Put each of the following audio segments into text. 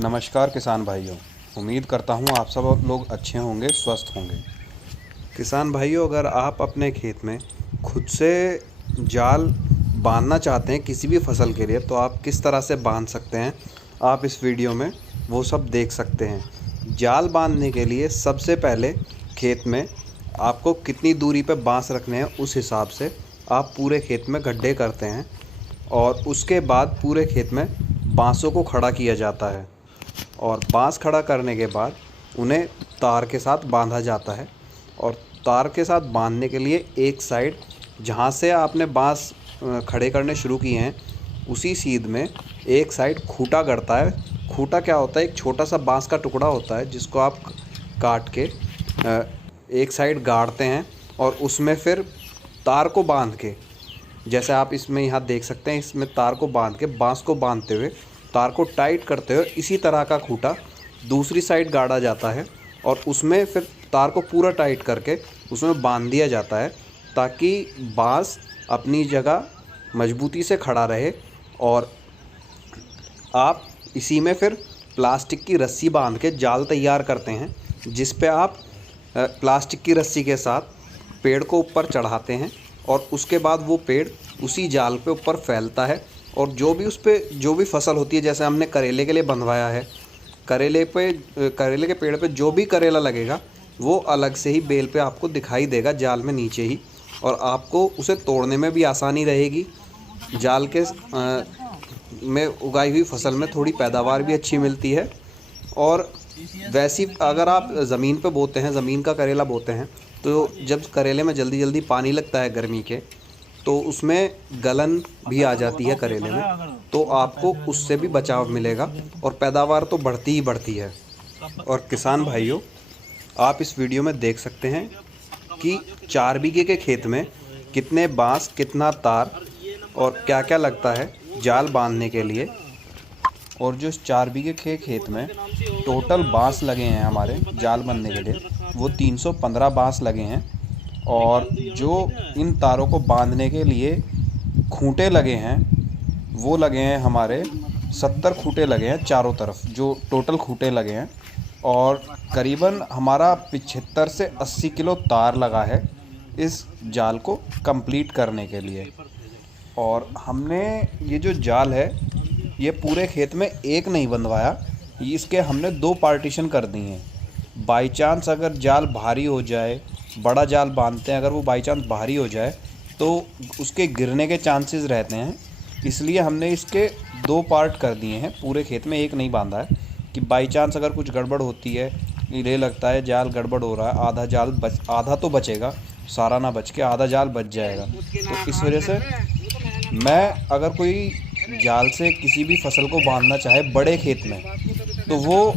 नमस्कार किसान भाइयों। उम्मीद करता हूँ आप सब लोग अच्छे होंगे, स्वस्थ होंगे। किसान भाइयों, अगर आप अपने खेत में खुद से जाल बांधना चाहते हैं किसी भी फसल के लिए, तो आप किस तरह से बांध सकते हैं, आप इस वीडियो में वो सब देख सकते हैं। जाल बांधने के लिए सबसे पहले खेत में आपको कितनी दूरी पे बांस रखने हैं, उस हिसाब से आप पूरे खेत में गड्ढे करते हैं और उसके बाद पूरे खेत में बांसों को खड़ा किया जाता है। और बांस खड़ा करने के बाद उन्हें तार के साथ बांधा जाता है। और तार के साथ बांधने के लिए एक साइड जहाँ से आपने बांस खड़े करने शुरू किए हैं, उसी सीध में एक साइड खूंटा गड़ता है। खूंटा क्या होता है? एक छोटा सा बांस का टुकड़ा होता है जिसको आप काट के एक साइड गाड़ते हैं और उसमें फिर तार को बांध के, जैसे आप इसमें यहाँ देख सकते हैं, इसमें तार को बांध के, बांस को बांधते हुए, तार को टाइट करते हुए इसी तरह का खूंटा दूसरी साइड गाड़ा जाता है और उसमें फिर तार को पूरा टाइट करके उसमें बांध दिया जाता है, ताकि बांस अपनी जगह मजबूती से खड़ा रहे। और आप इसी में फिर प्लास्टिक की रस्सी बांध के जाल तैयार करते हैं, जिस पे आप प्लास्टिक की रस्सी के साथ पेड़ को ऊपर चढ़ाते हैं और उसके बाद वो पेड़ उसी जाल पे ऊपर फैलता है। और जो भी उस पर जो भी फसल होती है, जैसे हमने करेले के लिए बंधवाया है, करेले के पेड़ पे जो भी करेला लगेगा वो अलग से ही बेल पे आपको दिखाई देगा जाल में नीचे ही, और आपको उसे तोड़ने में भी आसानी रहेगी। जाल के में उगाई हुई फसल में थोड़ी पैदावार भी अच्छी मिलती है। और वैसी अगर आप ज़मीन पे बोते हैं, ज़मीन का करेला बोते हैं, तो जब करेले में जल्दी जल्दी पानी लगता है गर्मी के, तो उसमें गलन भी आ जाती है करेले में, तो आपको उससे भी बचाव मिलेगा और पैदावार तो बढ़ती ही बढ़ती है। और किसान भाइयों, आप इस वीडियो में देख सकते हैं कि 4 बीघे के खेत में कितने बांस, कितना तार और क्या क्या लगता है जाल बांधने के लिए। और जो इस 4 बीघे के खेत में टोटल बांस लगे हैं हमारे जाल बनने के लिए, वो 315 बांस लगे हैं। और जो इन तारों को बांधने के लिए खूंटे लगे हैं, वो लगे हैं हमारे 70 खूंटे लगे हैं चारों तरफ, जो टोटल खूंटे लगे हैं। और करीबन हमारा 75 से 80 किलो तार लगा है इस जाल को कंप्लीट करने के लिए। और हमने ये जो जाल है, ये पूरे खेत में एक नहीं बंधवाया, इसके हमने 2 पार्टीशन कर दिए हैं। बाई चांस अगर जाल भारी हो जाए, बड़ा जाल बांधते हैं, अगर वो बाई चांस भारी हो जाए तो उसके गिरने के चांसेस रहते हैं, इसलिए हमने इसके 2 पार्ट कर दिए हैं। पूरे खेत में एक नहीं बांधा है कि बाई चांस अगर कुछ गड़बड़ होती है, ये लगता है जाल गड़बड़ हो रहा है, आधा तो बचेगा, सारा ना बच के आधा जाल बच जाएगा। तो इस वजह से मैं, अगर कोई जाल से किसी भी फसल को बांधना चाहे बड़े खेत में, तो वो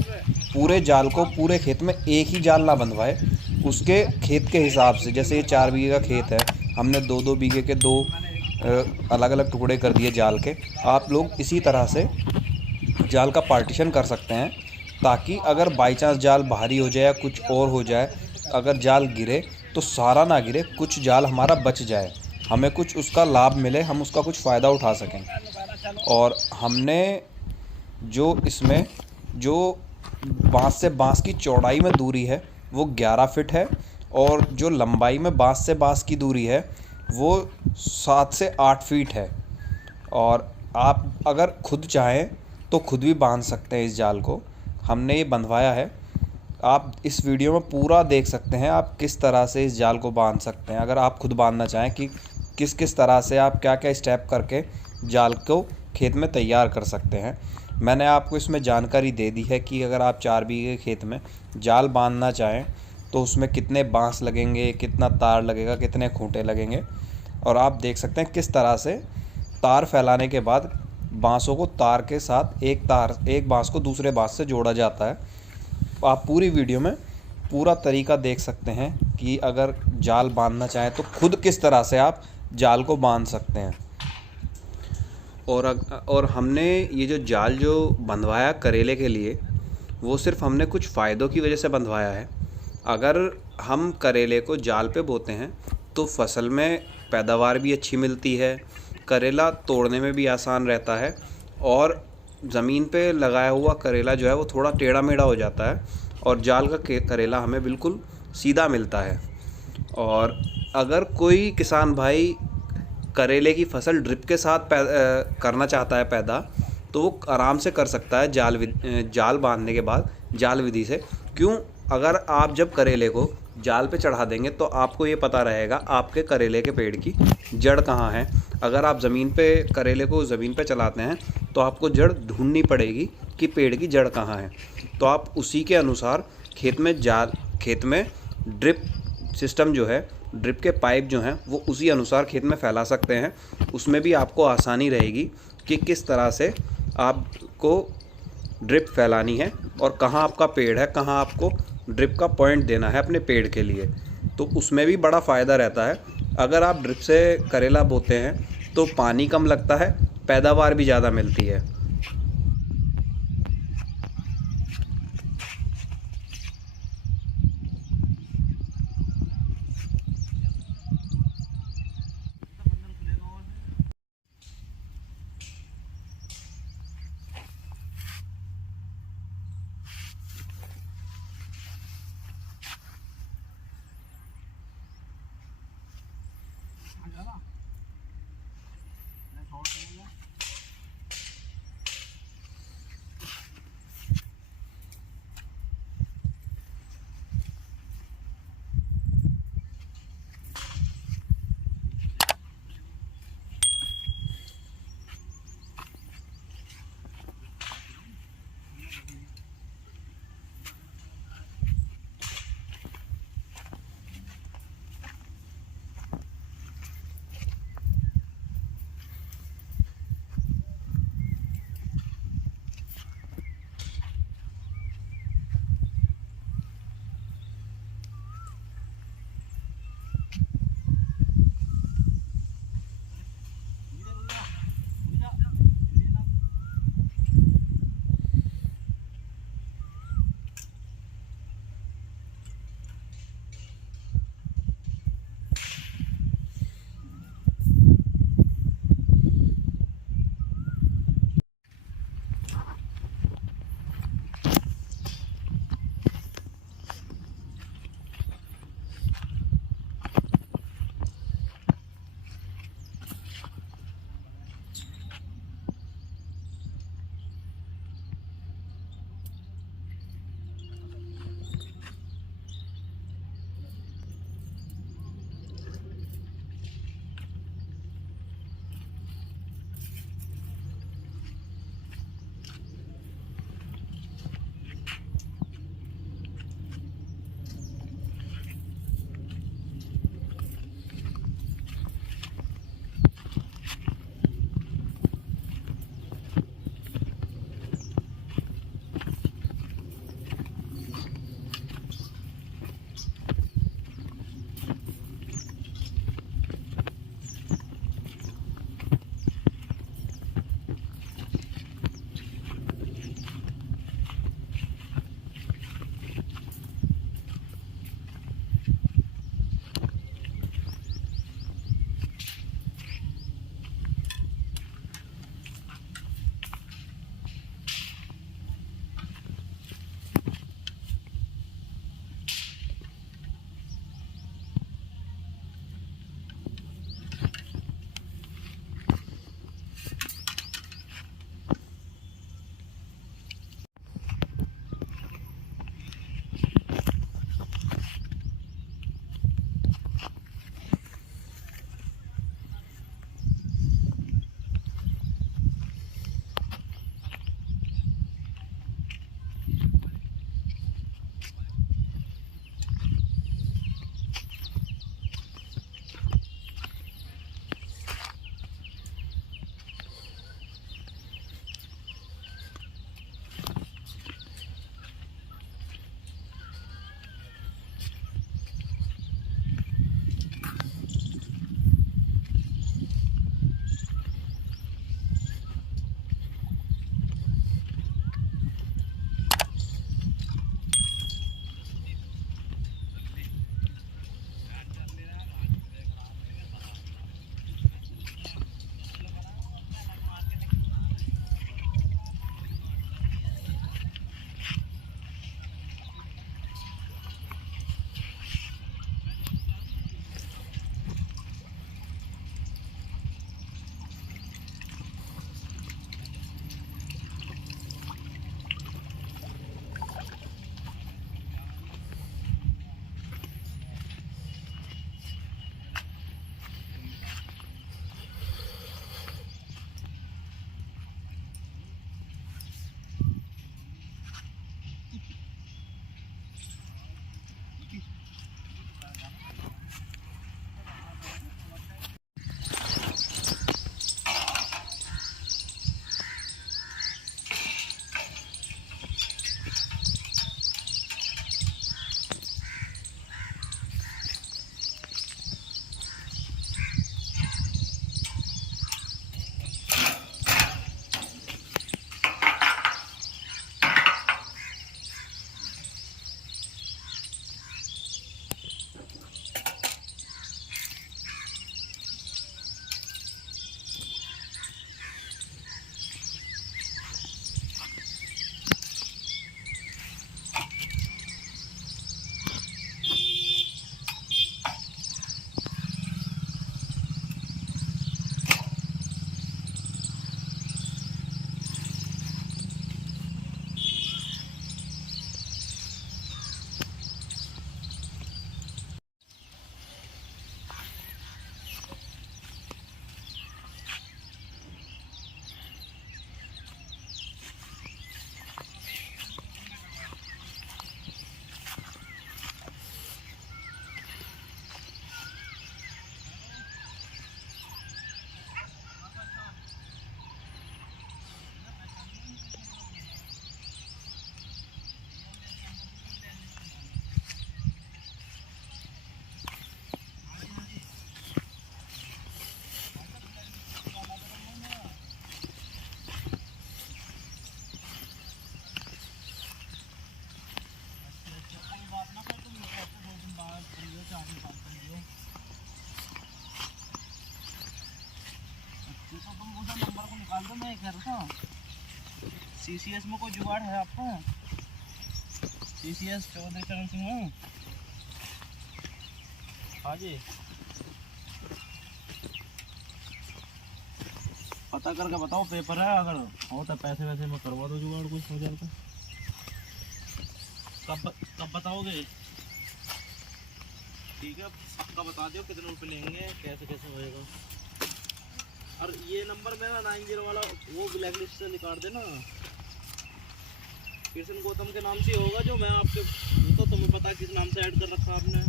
पूरे जाल को पूरे खेत में एक ही जाल ना बंधवाए, उसके खेत के हिसाब से। जैसे ये 4 बीघे का खेत है, हमने 2-2 बीघे के 2 अलग अलग टुकड़े कर दिए जाल के। आप लोग इसी तरह से जाल का पार्टीशन कर सकते हैं, ताकि अगर बाई चांस जाल भारी हो जाए या कुछ और हो जाए, अगर जाल गिरे तो सारा ना गिरे, कुछ जाल हमारा बच जाए, हमें कुछ उसका लाभ मिले, हम उसका कुछ फ़ायदा उठा सकें। और हमने जो इसमें जो बांस से बांस की चौड़ाई में दूरी है वो 11 फीट है, और जो लंबाई में बांस से बांस की दूरी है वो 7 से 8 फीट है। और आप अगर खुद चाहें तो खुद भी बांध सकते हैं इस जाल को, हमने ये बंधवाया है। आप इस वीडियो में पूरा देख सकते हैं आप किस तरह से इस जाल को बांध सकते हैं, अगर आप खुद बांधना चाहें, कि किस किस तरह से आप क्या क्या स्टेप करके जाल को खेत में तैयार कर सकते हैं। मैंने आपको इसमें जानकारी दे दी है कि अगर आप 4 बीघे खेत में जाल बांधना चाहें तो उसमें कितने बांस लगेंगे, कितना तार लगेगा, कितने खूंटे लगेंगे। और आप देख सकते हैं किस तरह से तार फैलाने के बाद बांसों को तार के साथ एक बांस को दूसरे बांस से जोड़ा जाता है। आप पूरी वीडियो में पूरा तरीका देख सकते हैं कि अगर जाल बांधना चाहें तो खुद किस तरह से आप जाल को बांध सकते हैं। और हमने ये जो जाल जो बंधवाया करेले के लिए, वो सिर्फ हमने कुछ फ़ायदों की वजह से बंधवाया है। अगर हम करेले को जाल पे बोते हैं तो फसल में पैदावार भी अच्छी मिलती है, करेला तोड़ने में भी आसान रहता है, और ज़मीन पे लगाया हुआ करेला जो है वो थोड़ा टेढ़ा मेढ़ा हो जाता है और जाल का करेला हमें बिल्कुल सीधा मिलता है। और अगर कोई किसान भाई करेले की फसल ड्रिप के साथ करना चाहता है पैदा, तो वो आराम से कर सकता है जाल बांधने के बाद जाल विधि से। क्यों? अगर आप जब करेले को जाल पे चढ़ा देंगे तो आपको ये पता रहेगा आपके करेले के पेड़ की जड़ कहाँ है। अगर आप ज़मीन पे करेले को ज़मीन पे चलाते हैं तो आपको जड़ ढूंढनी पड़ेगी कि पेड़ की जड़ कहाँ है। तो आप उसी के अनुसार खेत में ड्रिप सिस्टम जो है, ड्रिप के पाइप जो हैं वो उसी अनुसार खेत में फैला सकते हैं। उसमें भी आपको आसानी रहेगी कि किस तरह से आपको ड्रिप फैलानी है और कहाँ आपका पेड़ है, कहाँ आपको ड्रिप का पॉइंट देना है अपने पेड़ के लिए। तो उसमें भी बड़ा फ़ायदा रहता है। अगर आप ड्रिप से करेला बोते हैं तो पानी कम लगता है, पैदावार भी ज़्यादा मिलती है। कह रहा था, CCS में कोई जुगाड़ है आपका? CCS 14 चरण सिंह। हाँ जी, पता करके बताओ, पेपर है, अगर हो तो पैसे वैसे में करवा दो जुगाड़, कुछ हो जाए तो। कब बताओगे? ठीक है, पक्का बता दो कितने रुपये लेंगे, कैसे कैसे होएगा। और ये नंबर मेरा 90 वाला वो ब्लैक लिस्ट से निकाल देना। कृष्ण गौतम के नाम से होगा जो मैं आपके, तो तुम्हें पता है किस नाम से ऐड कर रखा आपने,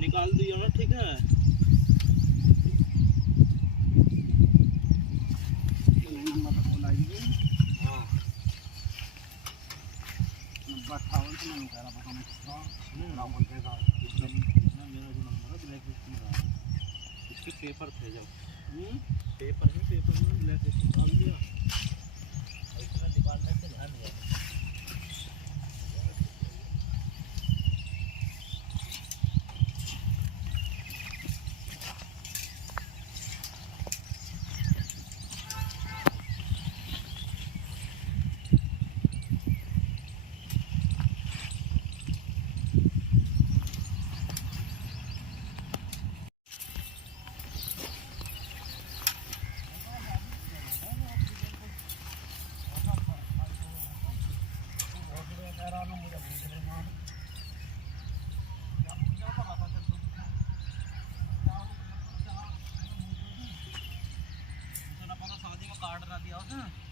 निकाल दिया ना। ठीक है, नंबर तो खोल आइए। हाँ, 58 तो मैं कह रहा था मेरा जो नंबर है ब्लैक लिस्ट में रहा है, इसके पेपर थे जब, पेपर में ब्लैक लिस्ट निकाल दिया, इसमें निकालने से ध्यान दिया। शादी में कार्ड ना दिया उसने।